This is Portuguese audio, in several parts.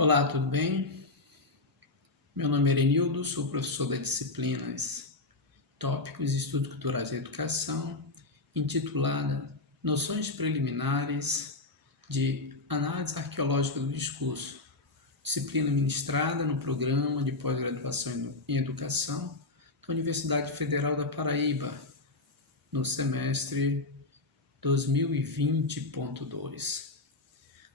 Olá, tudo bem? Meu nome é Erenildo, sou professor das disciplinas Tópicos e Estudos Culturais da Educação, intitulada Noções Preliminares de Análise Arqueológica do Discurso, disciplina ministrada no Programa de Pós-Graduação em Educação da Universidade Federal da Paraíba, no semestre 2020.2.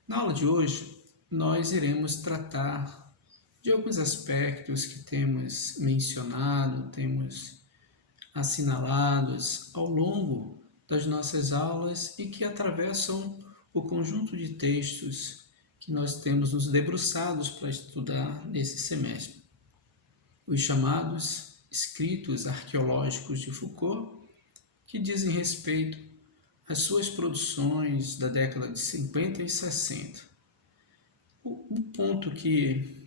Na aula de hoje, nós iremos tratar de alguns aspectos que temos mencionado, temos assinalados ao longo das nossas aulas e que atravessam o conjunto de textos que nós temos nos debruçados para estudar nesse semestre. Os chamados escritos arqueológicos de Foucault, que dizem respeito às suas produções da década de 50 e 60. O ponto que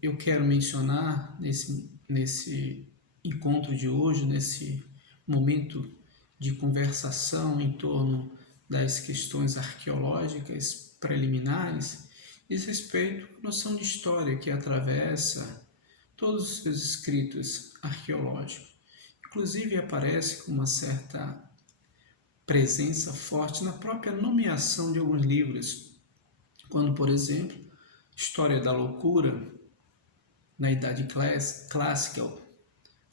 eu quero mencionar nesse encontro de hoje, nesse momento de conversação em torno das questões arqueológicas preliminares, diz respeito à noção de história que atravessa todos os seus escritos arqueológicos. Inclusive aparece com uma certa presença forte na própria nomeação de alguns livros, quando, por exemplo, História da Loucura, na Idade Clássica,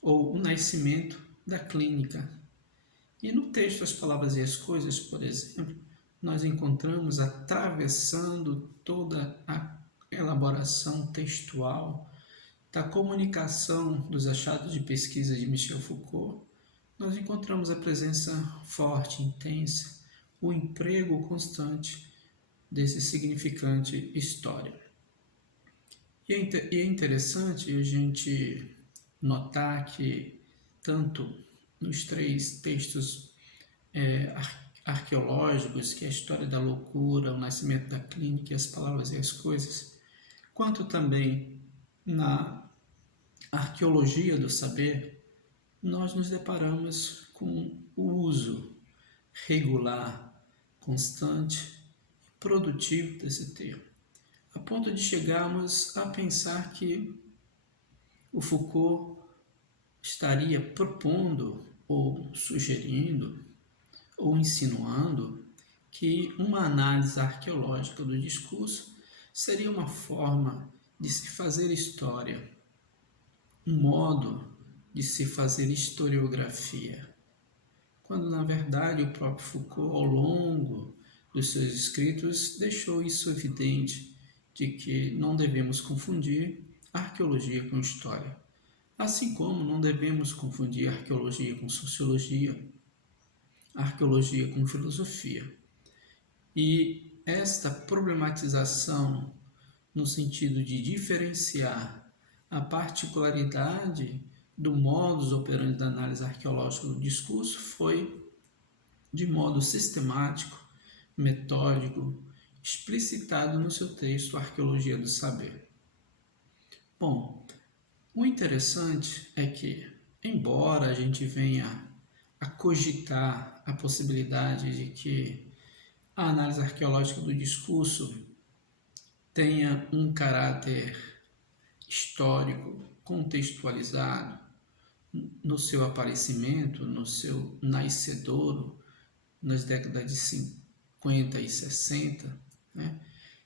ou O Nascimento da Clínica. E no texto As Palavras e as Coisas, por exemplo, nós encontramos atravessando toda a elaboração textual da comunicação dos achados de pesquisa de Michel Foucault, nós encontramos a presença forte, intensa, o emprego constante desse significante história. E é interessante a gente notar que, tanto nos três textos arqueológicos, que é a História da Loucura, O Nascimento da Clínica e As Palavras e as Coisas, quanto também na arqueologia do saber, nós nos deparamos com o uso regular, constante e produtivo desse termo, a ponto de chegarmos a pensar que o Foucault estaria propondo ou sugerindo ou insinuando que uma análise arqueológica do discurso seria uma forma de se fazer história, um modo de se fazer historiografia, quando na verdade o próprio Foucault, ao longo dos seus escritos, deixou isso evidente, de que não devemos confundir arqueologia com história, assim como não devemos confundir arqueologia com sociologia, arqueologia com filosofia. E esta problematização, no sentido de diferenciar a particularidade do modus operandi da análise arqueológica do discurso, foi de modo sistemático, metódico, explicitado no seu texto Arqueologia do Saber. Bom, o interessante é que, embora a gente venha a cogitar a possibilidade de que a análise arqueológica do discurso tenha um caráter histórico, contextualizado, no seu aparecimento, no seu nascedouro, nas décadas de 50 e 60, né?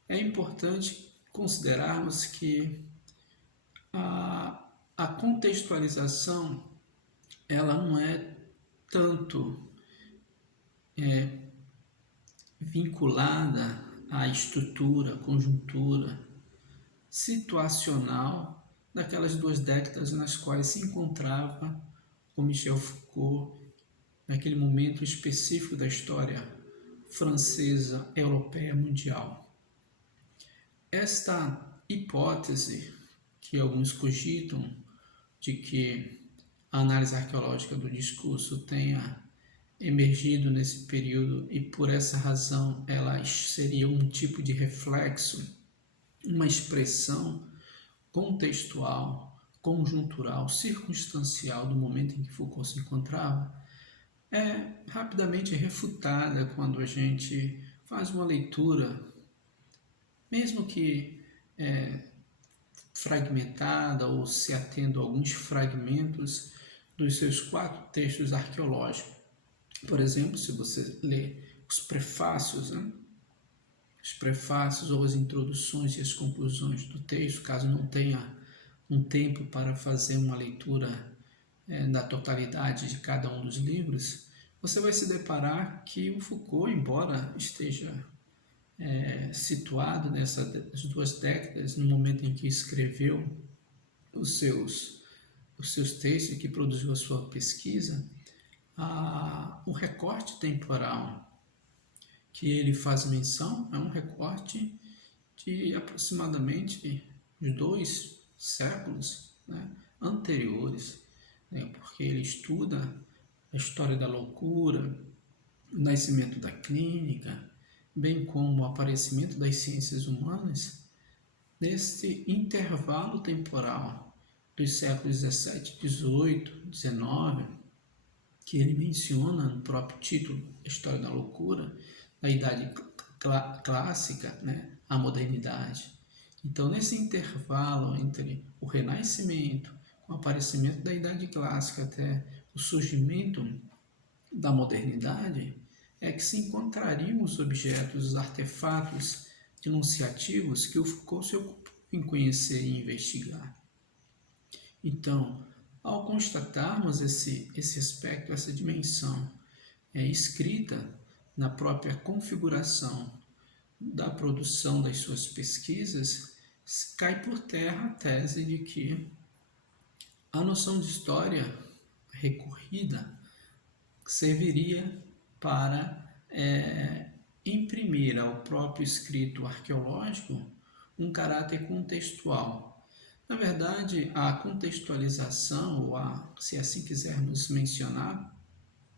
É importante considerarmos que a contextualização ela não é tanto vinculada à estrutura, conjuntura situacional daquelas duas décadas nas quais se encontrava o Michel Foucault, naquele momento específico da história francesa, europeia, mundial. Esta hipótese que alguns cogitam de que a análise arqueológica do discurso tenha emergido nesse período e por essa razão ela seria um tipo de reflexo, uma expressão contextual, conjuntural, circunstancial do momento em que Foucault se encontrava, é rapidamente refutada quando a gente faz uma leitura mesmo que fragmentada ou se atendo a alguns fragmentos dos seus 4 textos arqueológicos. Por exemplo, se você lê os prefácios, né? Os prefácios ou as introduções e as conclusões do texto, caso não tenha um tempo para fazer uma leitura da totalidade de cada um dos livros, você vai se deparar que o Foucault, embora esteja situado nessas 2 décadas, no momento em que escreveu os seus textos, que produziu a sua pesquisa, o recorte temporal que ele faz menção é um recorte de aproximadamente 2 séculos, né, anteriores, né, porque ele estuda a história da loucura, o nascimento da clínica, bem como o aparecimento das ciências humanas, neste intervalo temporal dos séculos 17, 18, 19, que ele menciona no próprio título, A História da Loucura, da Idade Clássica, né, à modernidade. Então, nesse intervalo entre o Renascimento, o aparecimento da Idade Clássica até o surgimento da modernidade, é que se encontrariam os objetos, os artefatos enunciativos que o Foucault se ocupou em conhecer e investigar. Então, ao constatarmos esse aspecto, essa dimensão escrita na própria configuração da produção das suas pesquisas, cai por terra a tese de que a noção de história recorrida serviria para imprimir ao próprio escrito arqueológico um caráter contextual. Na verdade, a contextualização, ou se assim quisermos mencionar,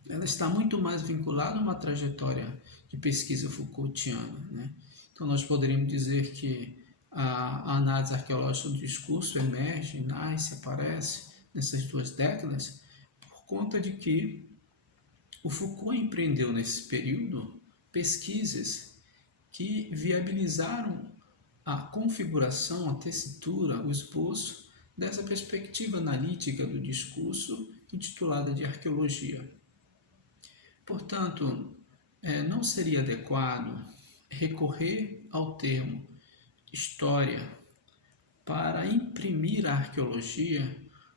ela está muito mais vinculada a uma trajetória de pesquisa Foucaultiana, né? Então, nós poderíamos dizer que a análise arqueológica do discurso emerge, nasce, aparece nessas 2 décadas por conta de que o Foucault empreendeu nesse período pesquisas que viabilizaram a configuração, a tessitura, o esboço dessa perspectiva analítica do discurso intitulada de arqueologia. Portanto, não seria adequado recorrer ao termo história para imprimir à arqueologia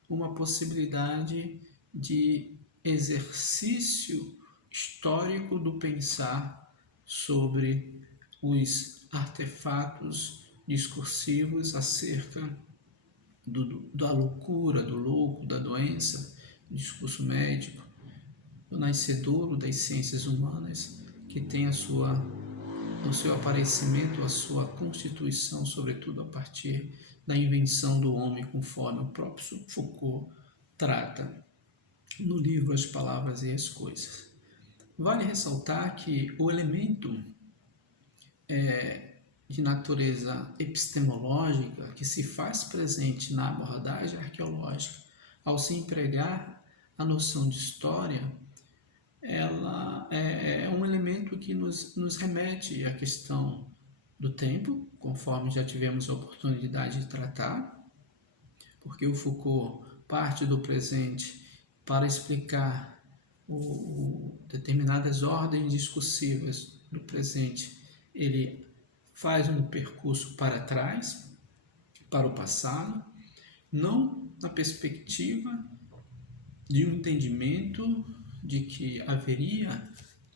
uma possibilidade de exercício histórico do pensar sobre os artefatos discursivos acerca da loucura, do louco, da doença, do discurso médico, do nascedouro das ciências humanas, que tem o seu aparecimento, a sua constituição, sobretudo a partir da invenção do homem, conforme o próprio Foucault trata no livro As Palavras e as Coisas. Vale ressaltar que o elemento de natureza epistemológica que se faz presente na abordagem arqueológica ao se empregar a noção de história, ela é um elemento que nos remete à questão do tempo, conforme já tivemos a oportunidade de tratar, porque o Foucault parte do presente para explicar determinadas ordens discursivas do presente. Ele faz um percurso para trás, para o passado, não na perspectiva de um entendimento de que haveria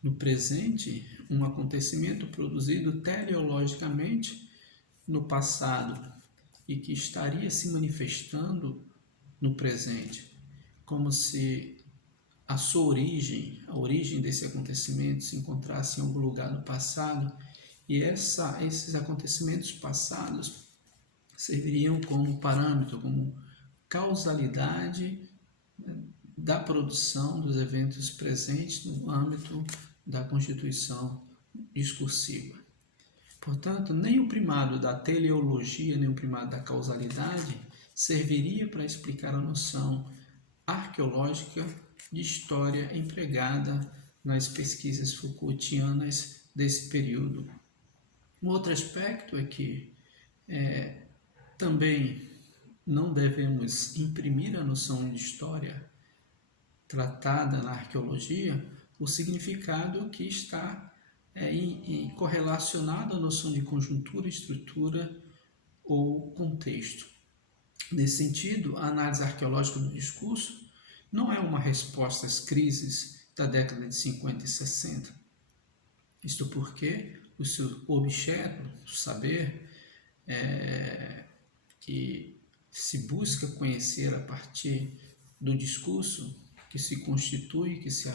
no presente um acontecimento produzido teleologicamente no passado e que estaria se manifestando no presente, como se a sua origem, a origem desse acontecimento se encontrasse em algum lugar no passado e esses acontecimentos passados serviriam como parâmetro, como causalidade da produção dos eventos presentes no âmbito da constituição discursiva. Portanto, nem o primado da teleologia, nem o primado da causalidade serviria para explicar a noção arqueológica de história empregada nas pesquisas Foucaultianas desse período. Um outro aspecto é que também não devemos imprimir a noção de história tratada na arqueologia o significado que está correlacionado à noção de conjuntura, estrutura ou contexto. Nesse sentido, a análise arqueológica do discurso não é uma resposta às crises da década de 50 e 60. Isto porque o seu objeto, o saber, que se busca conhecer a partir do discurso que se constitui, que se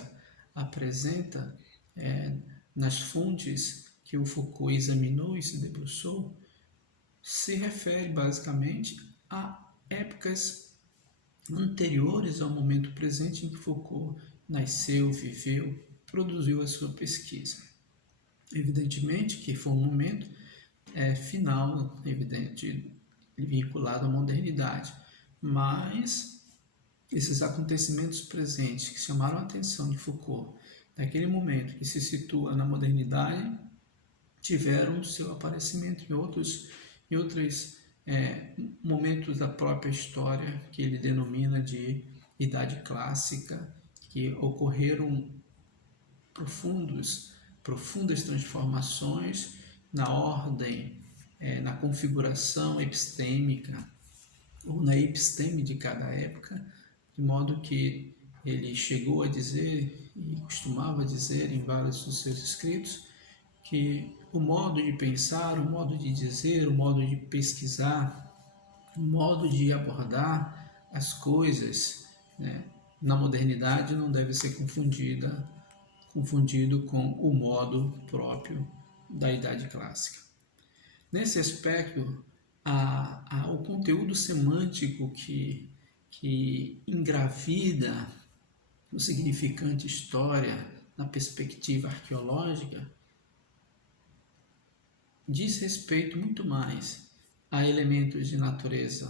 apresenta nas fontes que o Foucault examinou e se debruçou, se refere basicamente a épocas anteriores ao momento presente em que Foucault nasceu, viveu, produziu a sua pesquisa. Evidentemente que foi um momento final, evidente, vinculado à modernidade, mas esses acontecimentos presentes que chamaram a atenção de Foucault, naquele momento que se situa na modernidade, tiveram seu aparecimento em outros momentos da própria história que ele denomina de Idade Clássica, que ocorreram profundas transformações na ordem, na configuração epistêmica ou na episteme de cada época, de modo que ele chegou a dizer e costumava dizer em vários dos seus escritos que o modo de pensar, o modo de dizer, o modo de pesquisar, o modo de abordar as coisas, na modernidade não deve ser confundido com o modo próprio da Idade Clássica. Nesse aspecto, o conteúdo semântico que engravida o significante história na perspectiva arqueológica diz respeito muito mais a elementos de natureza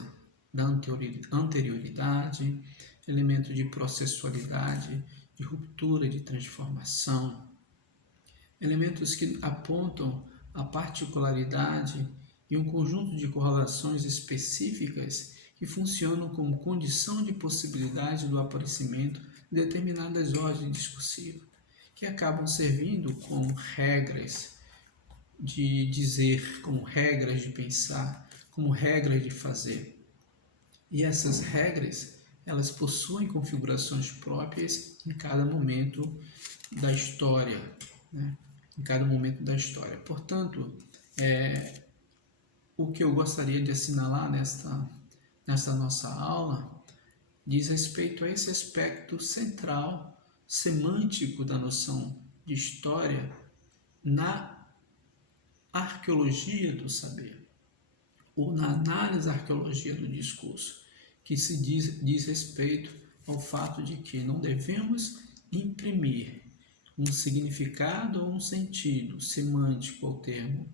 da anterioridade, elementos de processualidade, de ruptura, de transformação, elementos que apontam a particularidade e um conjunto de correlações específicas que funcionam como condição de possibilidade do aparecimento de determinadas ordens discursivas, que acabam servindo como regras de dizer, como regras de pensar, como regras de fazer. E essas regras, elas possuem configurações próprias em cada momento da história, em cada momento da história. Portanto, o que eu gostaria de assinalar nesta nossa aula diz respeito a esse aspecto central, semântico da noção de história na arqueologia do saber, ou na análise arqueologia do discurso, que se diz respeito ao fato de que não devemos imprimir um significado ou um sentido semântico ao termo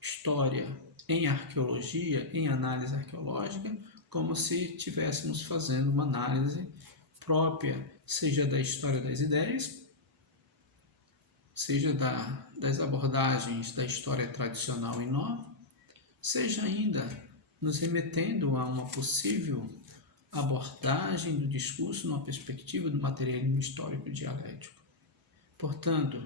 história em arqueologia, em análise arqueológica, como se estivéssemos fazendo uma análise própria, seja da história das ideias, seja das abordagens da história tradicional e nova, seja ainda nos remetendo a uma possível abordagem do discurso numa perspectiva do materialismo histórico dialético. Portanto,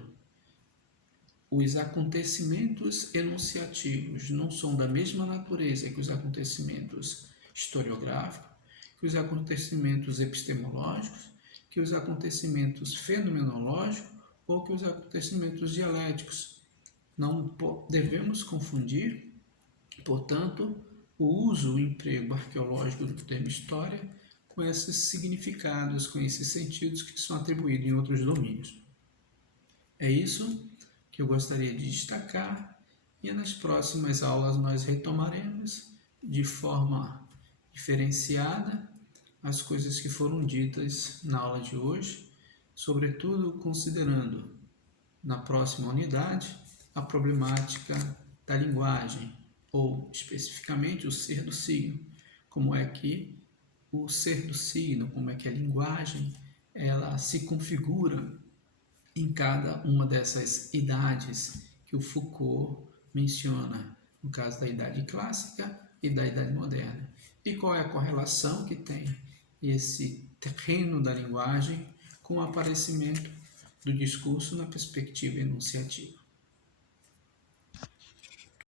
os acontecimentos enunciativos não são da mesma natureza que os acontecimentos historiográficos, que os acontecimentos epistemológicos, que os acontecimentos fenomenológicos ou que os acontecimentos dialéticos. Não devemos confundir, portanto, o uso, o emprego arqueológico do termo história com esses significados, com esses sentidos que são atribuídos em outros domínios. É isso que eu gostaria de destacar e nas próximas aulas nós retomaremos de forma diferenciada as coisas que foram ditas na aula de hoje, sobretudo considerando na próxima unidade a problemática da linguagem, ou especificamente o ser do signo, como é que o ser do signo, como é que a linguagem ela se configura em cada uma dessas idades que o Foucault menciona no caso da Idade Clássica e da Idade Moderna. E qual é a correlação que tem esse terreno da linguagem com o aparecimento do discurso na perspectiva enunciativa.